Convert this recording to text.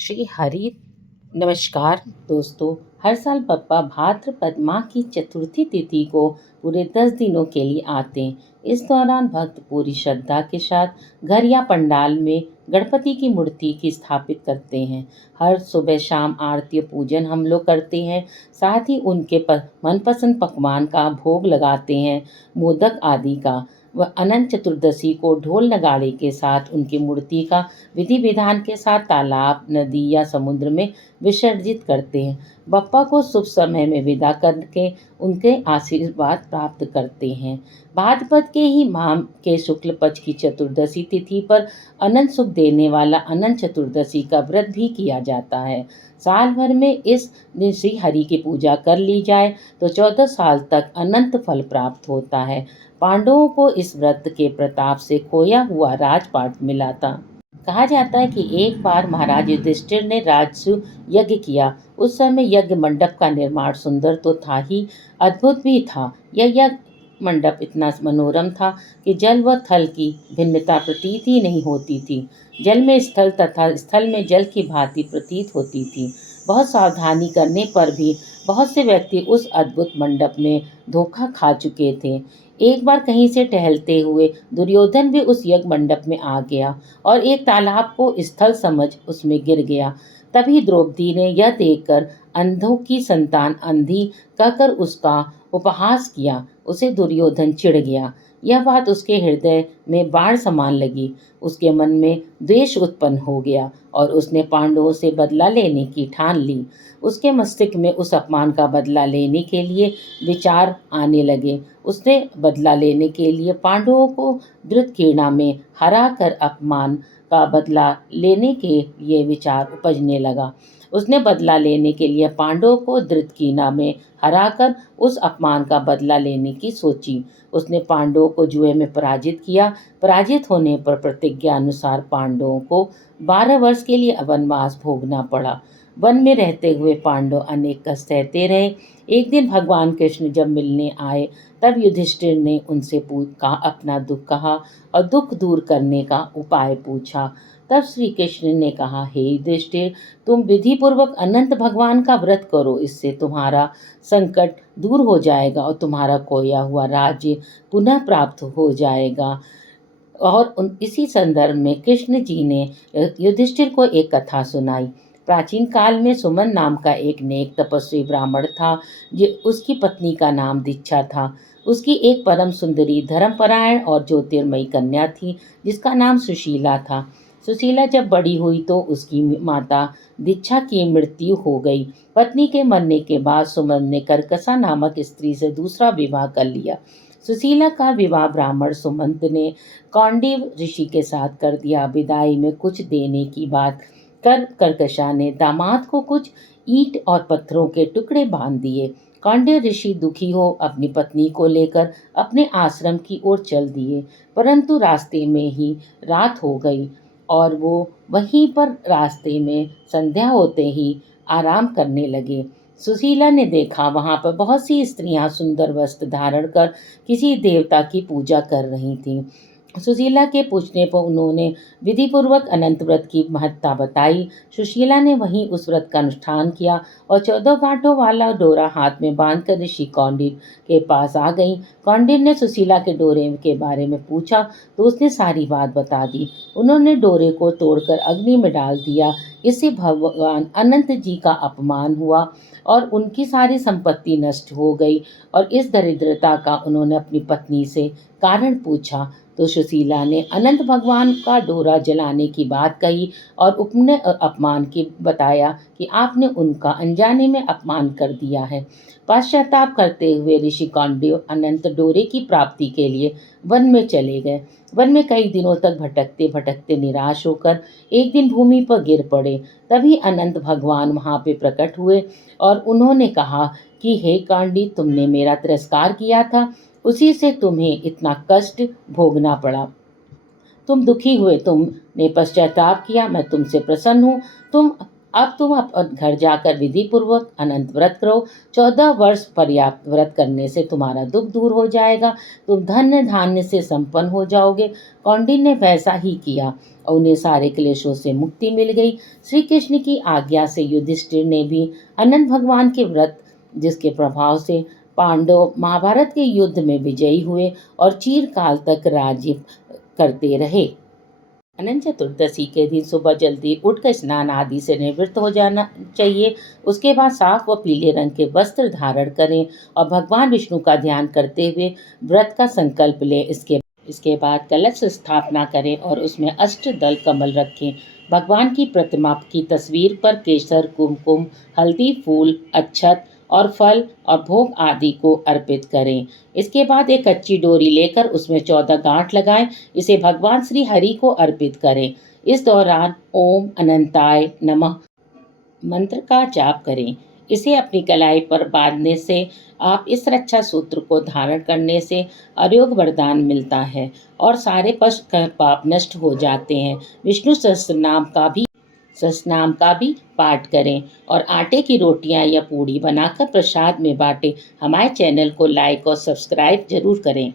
श्री हरि। नमस्कार दोस्तों। हर साल बप्पा भाद्रपद माह की चतुर्थी तिथि को पूरे 10 दिनों के लिए आते हैं। इस दौरान भक्त पूरी श्रद्धा के साथ घर या पंडाल में गणपति की मूर्ति की स्थापित करते हैं। हर सुबह शाम आरती पूजन हम लोग करते हैं। साथ ही उनके मनपसंद पकवान का भोग लगाते हैं, मोदक आदि का। व अनंत चतुर्दशी को ढोल नगाड़े के साथ उनकी मूर्ति का विधि विधान के साथ तालाब, नदी या समुद्र में विसर्जित करते हैं। बप्पा को शुभ समय में विदा करके उनके आशीर्वाद प्राप्त करते हैं। भाद्रपद के ही माह के शुक्ल पक्ष की चतुर्दशी तिथि पर अनंत सुख देने वाला अनंत चतुर्दशी का व्रत भी किया जाता है। साल भर में इस दिन श्री हरि की पूजा कर ली जाए तो 14 साल तक अनंत फल प्राप्त होता है। पांडवों को इस व्रत के प्रताप से खोया हुआ राजपाट मिला था। कहा जाता है कि एक बार महाराज युधिष्ठिर ने राजसु यज्ञ किया। उस समय यज्ञ मंडप का निर्माण सुंदर तो था ही, अद्भुत भी था। यह यज्ञ मंडप इतना मनोरम था कि जल व थल की भिन्नता प्रतीत ही नहीं होती थी। जल में स्थल तथा स्थल में जल की भांति प्रतीत होती थी। बहुत सावधानी करने पर भी बहुत से व्यक्ति उस अद्भुत मंडप में धोखा खा चुके थे। एक बार कहीं से टहलते हुए दुर्योधन भी उस यज्ञ मंडप में आ गया और एक तालाब को स्थल समझ उसमें गिर गया। तभी द्रौपदी ने यह देखकर अंधों की संतान अंधी कहकर उसका उपहास किया। उसे दुर्योधन चिढ़ गया। यह बात उसके हृदय में बाण समान लगी। उसके मन में द्वेष उत्पन्न हो गया और उसने पांडवों से बदला लेने की ठान ली। उसके मस्तिष्क में उस अपमान का बदला लेने के लिए विचार आने लगे। उसने बदला लेने के लिए पांडवों को धृतकीर्णा में हरा कर अपमान का बदला लेने के लिए विचार उपजने लगा। उसने बदला लेने के लिए पांडवों को धृतकीर्णा में हराकर उस अपमान का बदला लेने की सोची। उसने पांडवों को जुए में पराजित किया। पराजित होने पर प्रतिज्ञा अनुसार पांडवों को 12 वर्ष के लिए वनवास भोगना पड़ा। वन में रहते हुए पांडव अनेक कष्ट सहते रहे। एक दिन भगवान कृष्ण जब मिलने आए तब युधिष्ठिर ने उनसे अपना दुख कहा और दुख दूर करने का उपाय पूछा। तब श्री कृष्ण ने कहा, हे युधिष्ठिर, तुम विधि पूर्वक अनंत भगवान का व्रत करो। इससे तुम्हारा संकट दूर हो जाएगा और तुम्हारा खोया हुआ राज्य पुनः प्राप्त हो जाएगा। और इसी संदर्भ में कृष्ण जी ने युधिष्ठिर को एक कथा सुनाई। प्राचीन काल में सुमन नाम का एक नेक तपस्वी ब्राह्मण था। उसकी पत्नी का नाम दीक्षा था। उसकी एक परम सुंदरी, धर्मपरायण और ज्योतिर्मयी कन्या थी जिसका नाम सुशीला था। सुशीला जब बड़ी हुई तो उसकी माता दीक्षा की मृत्यु हो गई। पत्नी के मरने के बाद सुमन ने कर्कशा नामक स्त्री से दूसरा विवाह कर लिया। सुशीला का विवाह ब्राह्मण सुमंत ने कौंडिन्य ऋषि के साथ कर दिया। विदाई में कुछ देने की बात कर कर्कशा ने दामाद को कुछ ईंट और पत्थरों के टुकड़े बांध दिए। कौंडिन्य ऋषि दुखी हो अपनी पत्नी को लेकर अपने आश्रम की ओर चल दिए, परंतु रास्ते में ही रात हो गई और वो वहीं पर रास्ते में संध्या होते ही आराम करने लगे। सुशीला ने देखा वहां पर बहुत सी स्त्रियां सुंदर वस्त्र धारण कर किसी देवता की पूजा कर रही थीं। सुशीला के पूछने पर उन्होंने विधि पूर्वक अनंत व्रत की महत्ता बताई। सुशीला ने वहीं उस व्रत का अनुष्ठान किया और 14 गांठों वाला डोरा हाथ में बांधकर ऋषि कौंडिन्य के पास आ गई। कौंडिन्य ने सुशीला के डोरे के बारे में पूछा तो उसने सारी बात बता दी। उन्होंने डोरे को तोड़कर अग्नि में डाल दिया। इससे भगवान अनंत जी का अपमान हुआ और उनकी सारी संपत्ति नष्ट हो गई। और इस दरिद्रता का उन्होंने अपनी पत्नी से कारण पूछा तो सुशीला ने अनंत भगवान का डोरा जलाने की बात कही और उपने अपमान की बताया कि आपने उनका अनजाने में अपमान कर दिया है। पश्चाताप करते हुए ऋषि कौंडिन्य अनंत डोरे की प्राप्ति के लिए वन में चले गए। वन में कई दिनों तक भटकते भटकते निराश होकर एक दिन भूमि पर गिर पड़े। तभी अनंत भगवान वहां पे प्रकट हुए और उन्होंने कहा कि हे कौंडिन्य, तुमने मेरा तिरस्कार किया था, उसी से तुम्हें इतना कष्ट भोगना पड़ा। तुम दुखी हुए, तुमने पश्चाताप किया, मैं तुमसे प्रसन्न हूँ। तुम अब तुम घर जाकर विधि पूर्वक अनंत व्रत करो। 14 वर्ष पर्याप्त व्रत करने से तुम्हारा दुख दूर हो जाएगा। तुम धन्य धान्य से संपन्न हो जाओगे। कौंडिन्य ने वैसा ही किया और उन्हें सारे क्लेशों से मुक्ति मिल गई। श्री कृष्ण की आज्ञा से युधिष्ठिर ने भी अनंत भगवान के व्रत, जिसके प्रभाव से पांडव महाभारत के युद्ध में विजयी हुए और चिरकाल तक राज्य करते रहे। अनंत चतुर्दशी के दिन सुबह जल्दी उठकर स्नान आदि से निवृत्त हो जाना चाहिए। उसके बाद साफ व पीले रंग के वस्त्र धारण करें और भगवान विष्णु का ध्यान करते हुए व्रत का संकल्प लें। इसके बाद कलश स्थापना करें और उसमें अष्टदल कमल रखें। भगवान की प्रतिमा की तस्वीर पर केसर, कुमकुम, हल्दी, फूल, अक्षत और फल और भोग आदि को अर्पित करें। इसके बाद एक कच्ची डोरी लेकर उसमें 14 गांठ लगाएं। इसे भगवान श्री हरि को अर्पित करें। इस दौरान ओम अनंताय नमः मंत्र का जाप करें। इसे अपनी कलाई पर बांधने से, आप इस रक्षा सूत्र को धारण करने से अरोग वरदान मिलता है और सारे पाप नष्ट हो जाते हैं। विष्णु सहस्रनाम का भी पाठ करें और आटे की रोटियां या पूड़ी बनाकर प्रसाद में बांटें। हमारे चैनल को लाइक और सब्सक्राइब जरूर करें।